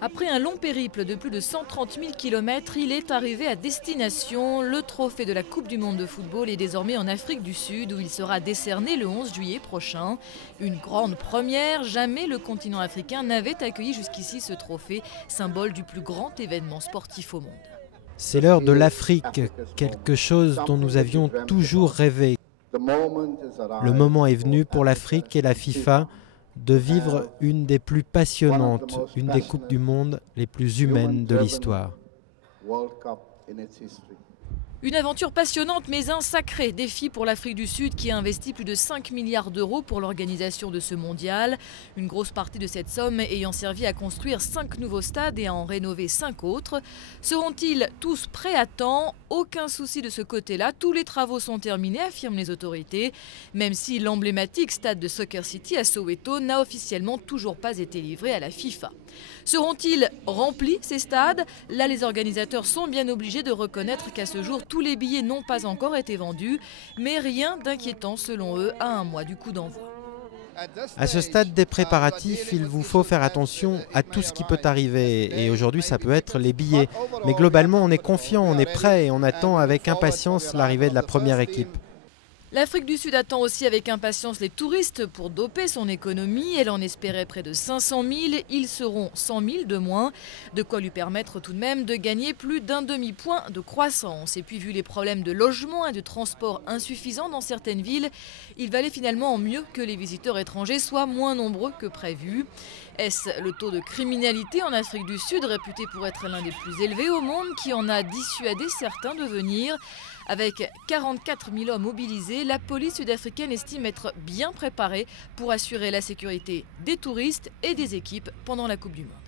Après un long périple de plus de 130 000 km, il est arrivé à destination. Le trophée de la Coupe du monde de football est désormais en Afrique du Sud où il sera décerné le 11 juillet prochain. Une grande première, jamais le continent africain n'avait accueilli jusqu'ici ce trophée, symbole du plus grand événement sportif au monde. C'est l'heure de l'Afrique, quelque chose dont nous avions toujours rêvé. Le moment est venu pour l'Afrique et la FIFA de vivre une des plus passionnantes, une des Coupes du monde les plus humaines de l'histoire. Une aventure passionnante mais un sacré défi pour l'Afrique du Sud qui a investi plus de 5 milliards d'euros pour l'organisation de ce mondial. Une grosse partie de cette somme ayant servi à construire 5 nouveaux stades et à en rénover 5 autres. Seront-ils tous prêts à temps? Aucun souci de ce côté-là, tous les travaux sont terminés, affirment les autorités. Même si l'emblématique stade de Soccer City à Soweto n'a officiellement toujours pas été livré à la FIFA. Seront-ils remplis ces stades? Là, les organisateurs sont bien obligés de reconnaître qu'à ce jour, tous les billets n'ont pas encore été vendus, mais rien d'inquiétant selon eux à un mois du coup d'envoi. À ce stade des préparatifs, il vous faut faire attention à tout ce qui peut arriver. Et aujourd'hui, ça peut être les billets. Mais globalement, on est confiant, on est prêt et on attend avec impatience l'arrivée de la première équipe. L'Afrique du Sud attend aussi avec impatience les touristes pour doper son économie. Elle en espérait près de 500 000. Ils seront 100 000 de moins. De quoi lui permettre tout de même de gagner plus d'un demi-point de croissance. Et puis vu les problèmes de logement et de transport insuffisants dans certaines villes, il valait finalement mieux que les visiteurs étrangers soient moins nombreux que prévu. Est-ce le taux de criminalité en Afrique du Sud, réputé pour être l'un des plus élevés au monde, qui en a dissuadé certains de venir? Avec 44 000 hommes mobilisés, la police sud-africaine estime être bien préparée pour assurer la sécurité des touristes et des équipes pendant la Coupe du monde.